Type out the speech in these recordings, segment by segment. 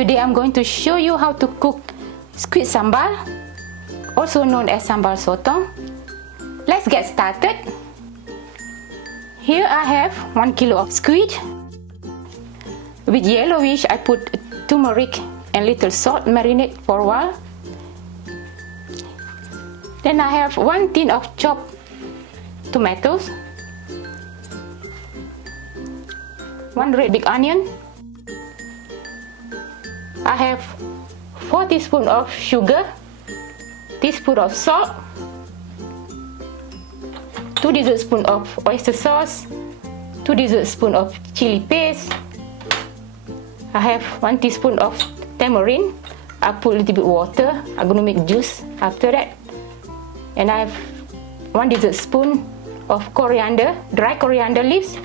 Today I'm going to show you how to cook Squid Sambal, also known as Sambal Sotong. Let's get started. Here I have 1 kilo of squid. With yellowish, I put turmeric and little salt, marinate for a while. Then I have 1 tin of chopped tomatoes, 1 red big onion. I have 4 teaspoons of sugar, teaspoon of salt, 2 dessertspoons of oyster sauce, 2 dessertspoons of chili paste. I have 1 teaspoon of tamarind. I put a little bit water. I'm going to make juice after that. And I have 1 dessertspoon of coriander, dry coriander leaves.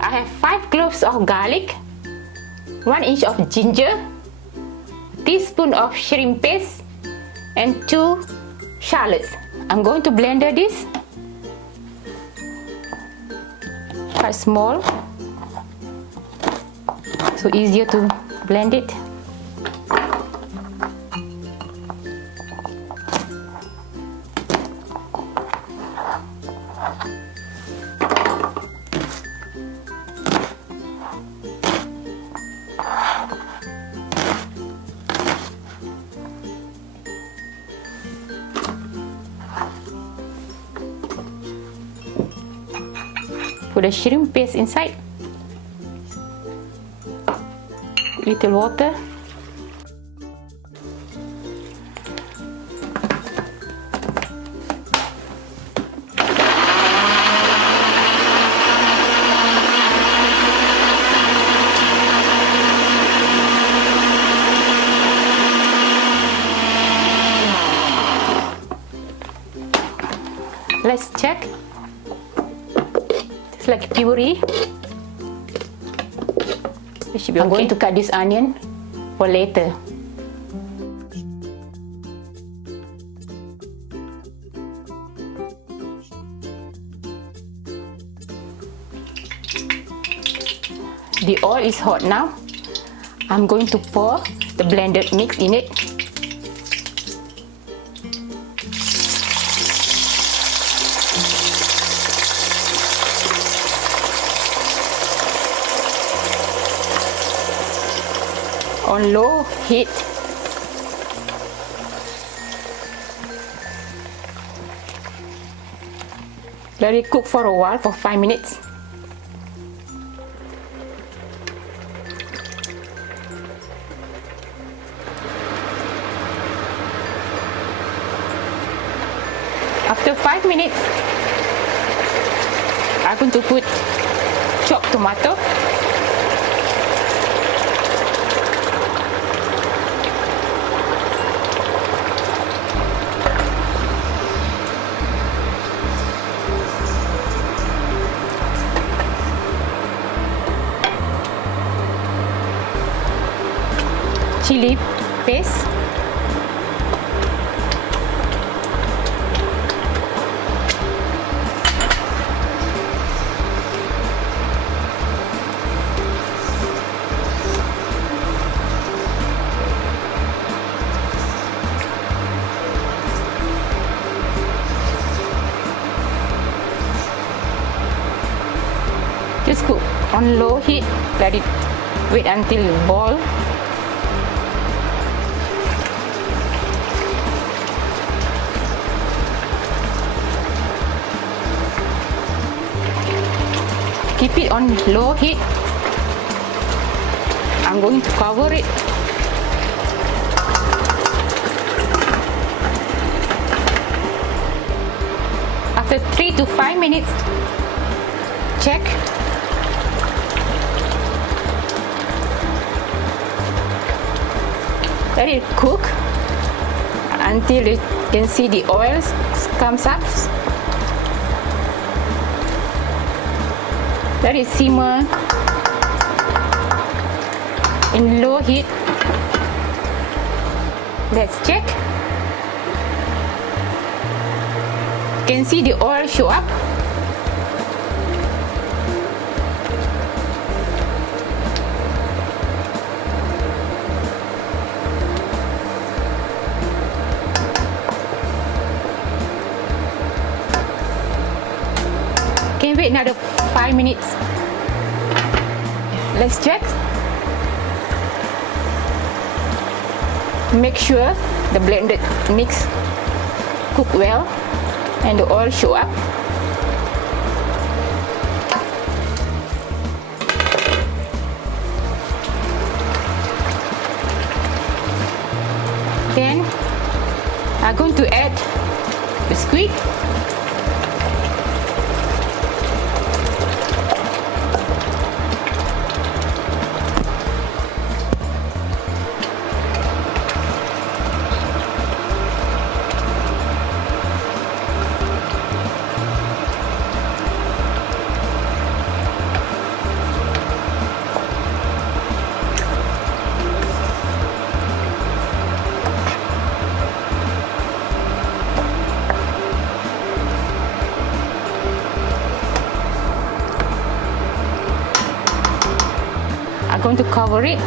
I have 5 cloves of garlic, 1 inch of ginger, a teaspoon of shrimp paste, and 2 shallots. I'm going to blend this quite small, so easier to blend it. Put the shrimp paste inside. Little water. Let's check. It's like puree. It should be okay. I'm going to cut this onion for later. The oil is hot now. I'm going to pour the blended mix in it. On low heat. Let it cook for a while, for 5 minutes. After 5 minutes, I'm going to put chopped tomato. Chili paste, just cook on low heat. Let it wait until it boils. Keep it on low heat. I'm going to cover it. After 3 to 5 minutes, check. Let it cook until you can see the oil comes up. Let it simmer in low heat. Let's check. You can see the oil show up. wait another 5 minutes. Let's check. Make sure the blended mix cook well and the oil show up. Then I'm going to add the squid. I'm going to cover it.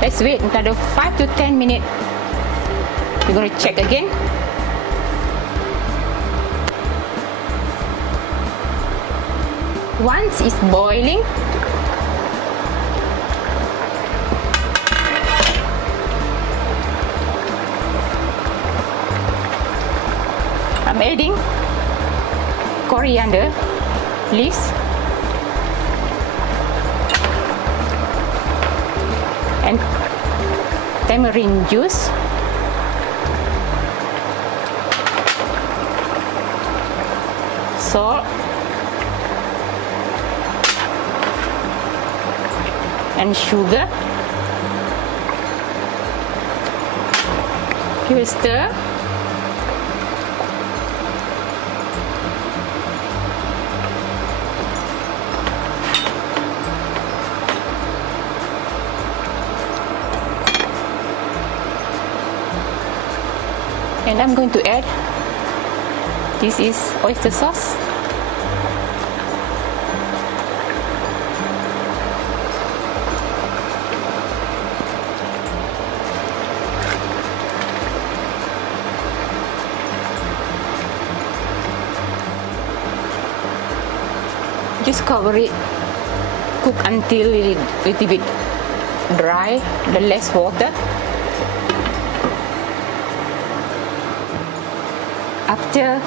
Let's wait another 5 to 10 minutes. We're going to check again. Once it's boiling, I'm adding coriander leaves and tamarind juice, salt, and sugar. You will stir. And I'm going to add, this is oyster sauce. Just cover it, cook until a little bit dry, the less water. After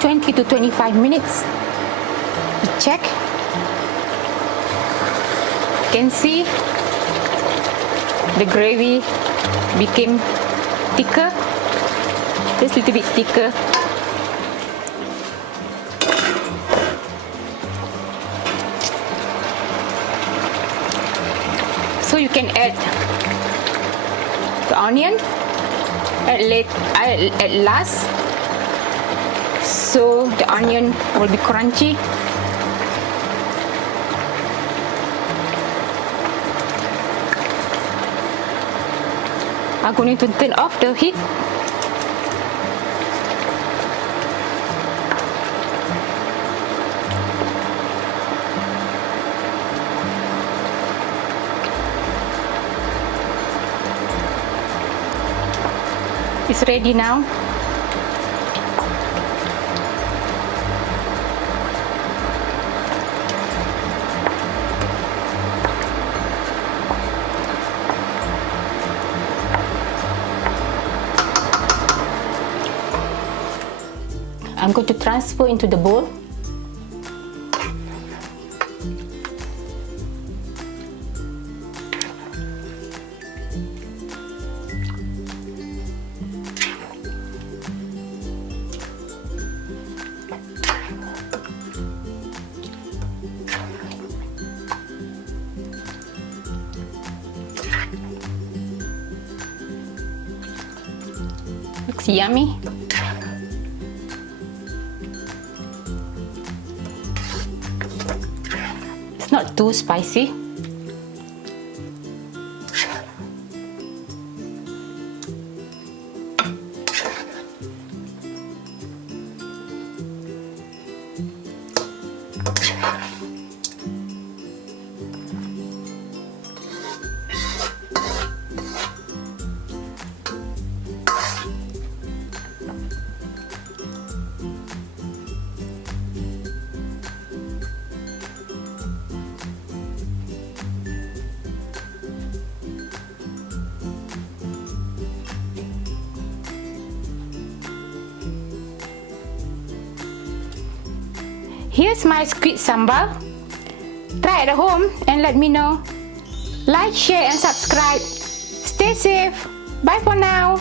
20 to 25 minutes, we check. You can see the gravy became thicker, just a little bit thicker. So you can add the onion at last, so the onion will be crunchy. I'm going to turn off the heat. It's ready now. I'm going to transfer into the bowl. Looks yummy. It's not too spicy. Here's my squid sambal. Try it at home and let me know. Like, share and subscribe. Stay safe. Bye for now.